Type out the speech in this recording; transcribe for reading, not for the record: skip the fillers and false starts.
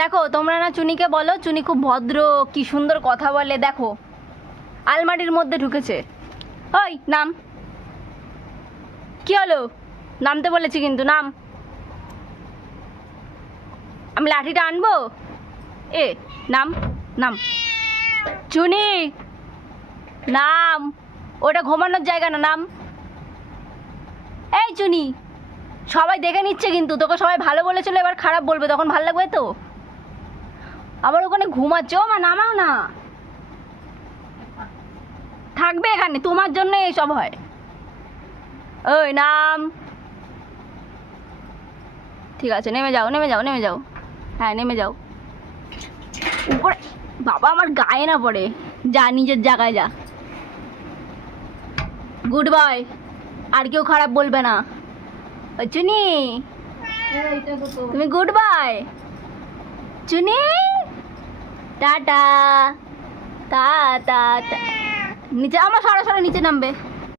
দেখো তোমরা না চুনিকে বলো, চুনি খুব ভদ্র, কি সুন্দর কথা বলে। দেখো আলমারির মধ্যে ঢুকেছে। ওই নাম, কি হলো? নামতে বলেছি কিন্তু, নাম। আমি লাঠিটা আনবো? এ নাম, নাম। চুনি নাম, ওটা ঘুমানোর জায়গা না, নাম। এই চুনি, সবাই দেখে নিচ্ছে কিন্তু, তোকে সবাই ভালো বলেছিল, এবার খারাপ বলবে, তখন ভালো লাগবে তো। আবার ওখানে ঘুমাচ্ছে, ও মা নামাও না, থাকবে এখানে, তোমার জন্য এসব হয়। ওই নাম। ঠিক আছে, নেমে যাও, নেমে যাও, নেমে যাও। হ্যাঁ নেমে যাও উপরে। বাবা আমার গায়ে না পড়ে, যা নিজের জায়গায় যা। গুড বয়, আর কেউ খারাপ বলবে না। ওই চুনি, তুমি গুড বয়। চুনি টাটা, টা টা টা। নিচে আমার সরাসরি নিচে নামবে।